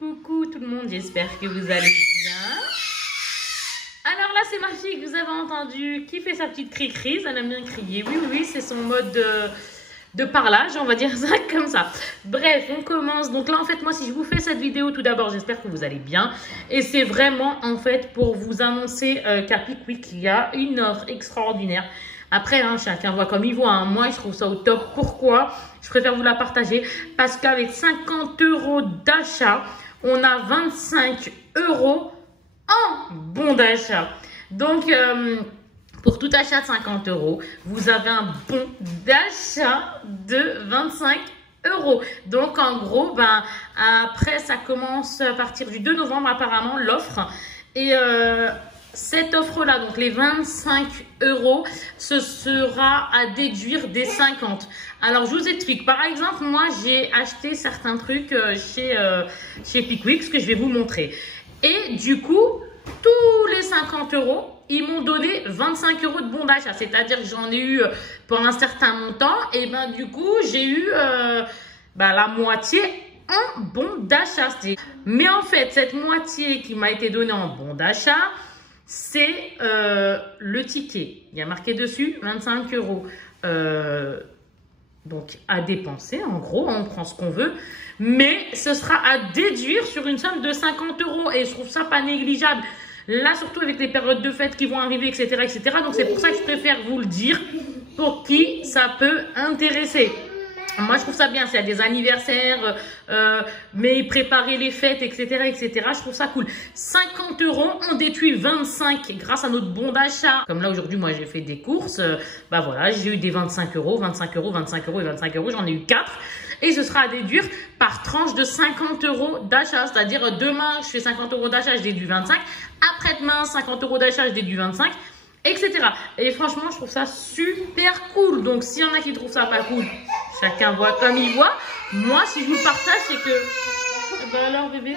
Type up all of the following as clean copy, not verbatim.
Coucou tout le monde, j'espère que vous allez bien. Alors là, c'est ma fille que vous avez entendu qui fait sa petite cri-crise. Elle aime bien crier. Oui, c'est son mode de parlage, on va dire ça comme ça. Bref, on commence. Donc là, en fait, moi, si je vous fais cette vidéo, tout d'abord, j'espère que vous allez bien. Et c'est vraiment, en fait, pour vous annoncer qu'à Pickwick, il y a une offre extraordinaire. Après, hein, chacun voit comme il voit. Hein. Moi, je trouve ça au top. Pourquoi? Je préfère vous la partager. Parce qu'avec 50 € d'achat, on a 25 € en bon d'achat. Donc, pour tout achat de 50 €, vous avez un bon d'achat de 25 €. Donc, en gros, ben, après, ça commence à partir du 2 novembre, apparemment, l'offre. Et cette offre-là, donc les 25 €, ce sera à déduire des 50. Alors, je vous explique. Par exemple, moi, j'ai acheté certains trucs chez Pickwick, ce que je vais vous montrer. Et du coup, tous les 50 €, ils m'ont donné 25 € de bon d'achat. C'est-à-dire que j'en ai eu pour un certain montant. Et ben du coup, j'ai eu la moitié en bon d'achat. Mais en fait, cette moitié qui m'a été donnée en bon d'achat, c'est le ticket. Il y a marqué dessus 25 €. Donc, à dépenser, en gros, on prend ce qu'on veut. Mais ce sera à déduire sur une somme de 50 €. Et je trouve ça pas négligeable. Là, surtout avec les périodes de fête qui vont arriver, etc. etc. Donc, c'est pour ça que je préfère vous le dire pour qui ça peut intéresser. Moi, je trouve ça bien. S'il y a des anniversaires, mais préparer les fêtes, etc., etc. Je trouve ça cool. 50 €, on déduit 25 grâce à notre bon d'achat. Comme là, aujourd'hui, moi, j'ai fait des courses. Voilà, j'ai eu des 25 €, 25 €, 25 € et 25 €. J'en ai eu 4. Et ce sera à déduire par tranche de 50 € d'achat. C'est-à-dire, demain, je fais 50 € d'achat, je déduis 25. Après-demain, 50 € d'achat, je déduis 25. Etc. Et franchement, je trouve ça super cool. Donc, s'il y en a qui trouvent ça pas cool, chacun voit comme il voit. Moi, si je vous partage, c'est que... alors, bébé,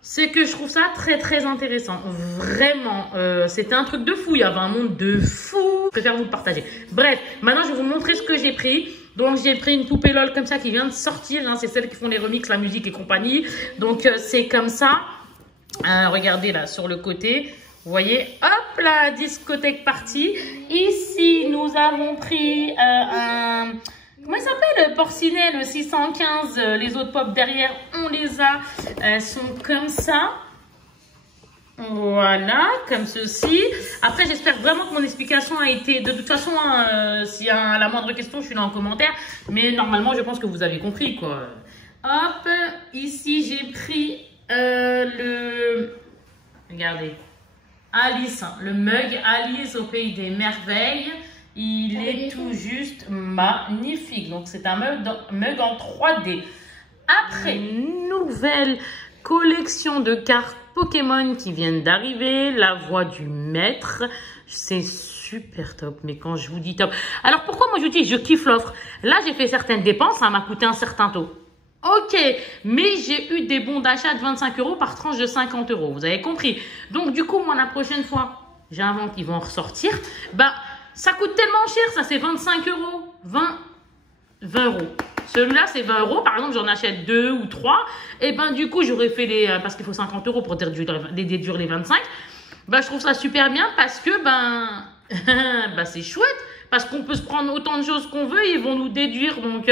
c'est que je trouve ça très, très intéressant. Vraiment, c'était un truc de fou. Il y avait un monde de fou. Je préfère vous le partager. Bref, maintenant, je vais vous montrer ce que j'ai pris. Donc, j'ai pris une poupée LOL comme ça qui vient de sortir. Hein. C'est celles qui font les remixes, la musique et compagnie. Donc, c'est comme ça. Regardez là, sur le côté. Vous voyez, hop là, discothèque partie. Ici, nous avons pris un... Comment il s'appelle? Porcinet, le 615. Les autres pop derrière, on les a. Elles sont comme ça. Voilà, comme ceci. Après, j'espère vraiment que mon explication a été... De toute façon, s'il y a la moindre question, je suis là en commentaire. Mais normalement, je pense que vous avez compris, quoi. Hop, ici, j'ai pris Regardez. Alice, le mug Alice au pays des merveilles. Il est tout juste magnifique. Donc, c'est un mug en 3D. Après, une nouvelle collection de cartes Pokémon qui viennent d'arriver. La voix du maître. C'est super top. Mais quand je vous dis top... Alors, pourquoi moi je vous dis je kiffe l'offre? Là, j'ai fait certaines dépenses. Ça m'a coûté un certain taux. Ok, mais j'ai eu des bons d'achat de 25 € par tranche de 50 €. Vous avez compris? Donc, du coup, moi, la prochaine fois, j'invente qu'ils vont en ressortir. Ça coûte tellement cher, ça, c'est 25 €. 20 €. Celui-là, c'est 20 €. Par exemple, j'en achète 2 ou 3. Et du coup, j'aurais fait parce qu'il faut 50 € pour déduire les 25. Je trouve ça super bien parce que, c'est chouette. Parce qu'on peut se prendre autant de choses qu'on veut. Ils vont nous déduire. Donc,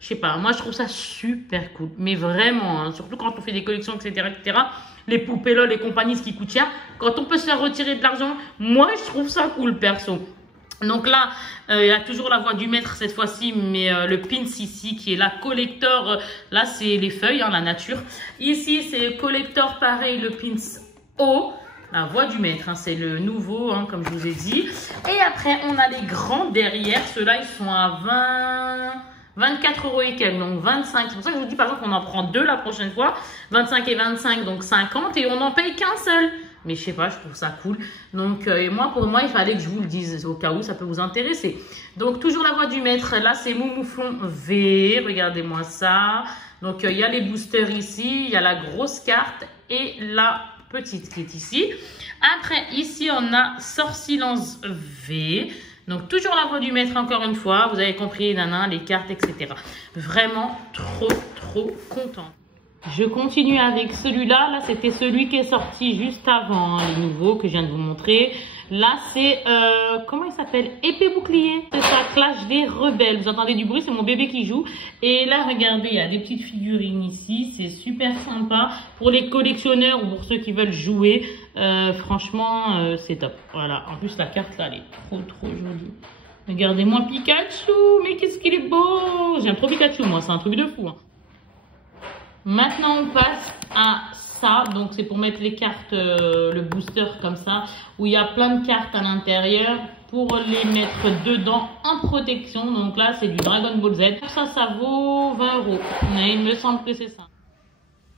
je sais pas, moi je trouve ça super cool, mais vraiment, hein, surtout quand on fait des collections, etc., etc., les poupées LOL et compagnie, ce qui coûte cher, quand on peut se faire retirer de l'argent, moi je trouve ça cool perso. Donc là, il y a toujours la voix du maître cette fois-ci, mais le pins ici qui est la collector, là c'est les feuilles, hein, la nature. Ici c'est collector pareil, le pins haut. La voix du maître, hein, c'est le nouveau, hein, comme je vous ai dit. Et après, on a les grands derrière, ceux-là ils sont à 24 € et quelques, donc 25. C'est pour ça que je vous dis, par exemple, on en prend 2 la prochaine fois. 25 et 25, donc 50. Et on n'en paye qu'un seul. Mais je sais pas, je trouve ça cool. Donc, pour moi, il fallait que je vous le dise au cas où ça peut vous intéresser. Donc, toujours la voix du maître. Là, c'est Moumouflon V. Regardez-moi ça. Donc, il y a les boosters ici. Il y a la grosse carte et la petite qui est ici. Après, ici, on a Sorcilence V. Donc, toujours la voix du maître, encore une fois. Vous avez compris, les cartes, etc. Vraiment trop content. Je continue avec celui-là. Là, c'était celui qui est sorti juste avant, hein, le nouveau que je viens de vous montrer. Là, c'est, comment il s'appelle? Épée bouclier. C'est ça, Clash des rebelles. Vous entendez du bruit, c'est mon bébé qui joue. Et là, regardez, il y a des petites figurines ici. C'est super sympa pour les collectionneurs ou pour ceux qui veulent jouer. Franchement, c'est top. Voilà, en plus, la carte, là, elle est trop jolie. Regardez-moi Pikachu, mais qu'est-ce qu'il est beau! J'aime trop Pikachu, moi, c'est un truc de fou. Hein. Maintenant, on passe à ça. Donc, c'est pour mettre les cartes, le booster comme ça, où il y a plein de cartes à l'intérieur pour les mettre dedans en protection. Donc là, c'est du Dragon Ball Z. Ça vaut 20 €. Mais il me semble que c'est ça.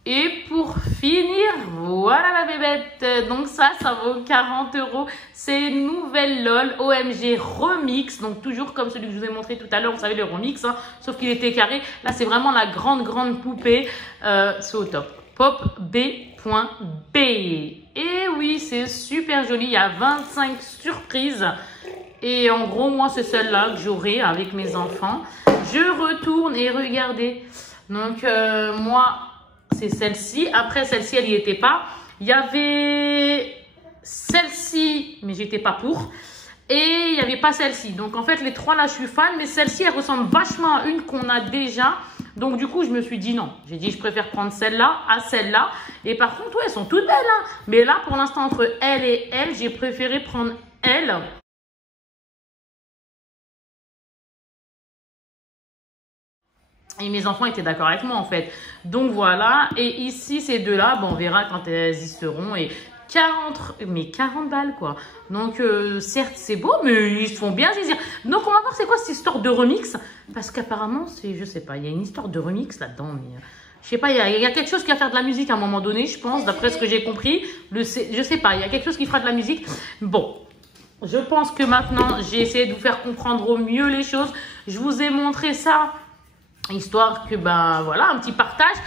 Et pour finir, voilà la bébête. Donc ça vaut 40 €. C'est une nouvelle LOL OMG Remix. Donc toujours comme celui que je vous ai montré tout à l'heure. Vous savez, le remix, hein, sauf qu'il était carré. Là, c'est vraiment la grande poupée. C'est au top. popb.b. Et oui, c'est super joli. Il y a 25 surprises. Et en gros, moi, c'est celle-là que j'aurai avec mes enfants. Je retourne et regardez. Donc, moi... c'est celle-ci. Après, celle-ci, elle n'y était pas. Il y avait celle-ci, mais j'étais pas pour. Et il n'y avait pas celle-ci. Donc, en fait, les trois là, je suis fan. Mais celle-ci, elle ressemble vachement à une qu'on a déjà. Donc, du coup, je me suis dit non. J'ai dit, je préfère prendre celle-là à celle-là. Et par contre, ouais, elles sont toutes belles. Hein. Mais là, pour l'instant, entre elle et elle, j'ai préféré prendre elle. Et mes enfants étaient d'accord avec moi en fait. Donc voilà. Et ici, ces deux-là, bon, on verra quand elles y seront. Et 40 balles quoi. Donc certes, c'est beau, mais ils se font bien saisir. Donc on va voir c'est quoi cette histoire de remix. Parce qu'apparemment, c'est, je sais pas, il y a une histoire de remix là-dedans. Mais je sais pas, il y a quelque chose qui va faire de la musique à un moment donné, je pense, d'après ce que j'ai compris. Je sais pas, il y a quelque chose qui fera de la musique. Bon. Je pense que maintenant, j'ai essayé de vous faire comprendre au mieux les choses. Je vous ai montré ça. Histoire que, ben voilà, un petit partage,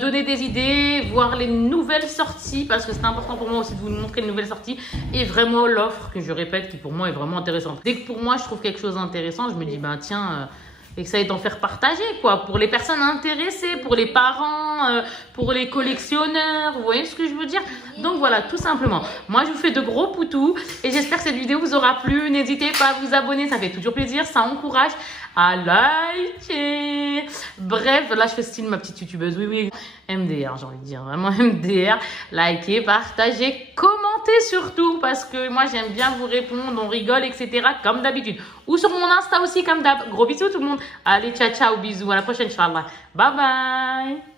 donner des idées, voir les nouvelles sorties, parce que c'est important pour moi aussi de vous montrer les nouvelles sorties, et vraiment l'offre que je répète, qui pour moi est vraiment intéressante. Dès que pour moi je trouve quelque chose d'intéressant, je me dis, ben tiens, essaye d'en faire partager, quoi, pour les personnes intéressées, pour les parents, pour les collectionneurs, vous voyez ce que je veux dire? Donc voilà, tout simplement. Moi, je vous fais de gros poutous, et j'espère que cette vidéo vous aura plu. N'hésitez pas à vous abonner, ça fait toujours plaisir, ça encourage à liker. Bref, là, je fais style ma petite youtubeuse, oui, MDR, j'ai envie de dire, vraiment MDR. Likez, partagez, commentez surtout, parce que moi, j'aime bien vous répondre, on rigole, etc., comme d'habitude. Ou sur mon Insta aussi, comme d'hab. Gros bisous tout le monde. Allez, ciao, bisous, à la prochaine, Inch'Allah. Bye bye.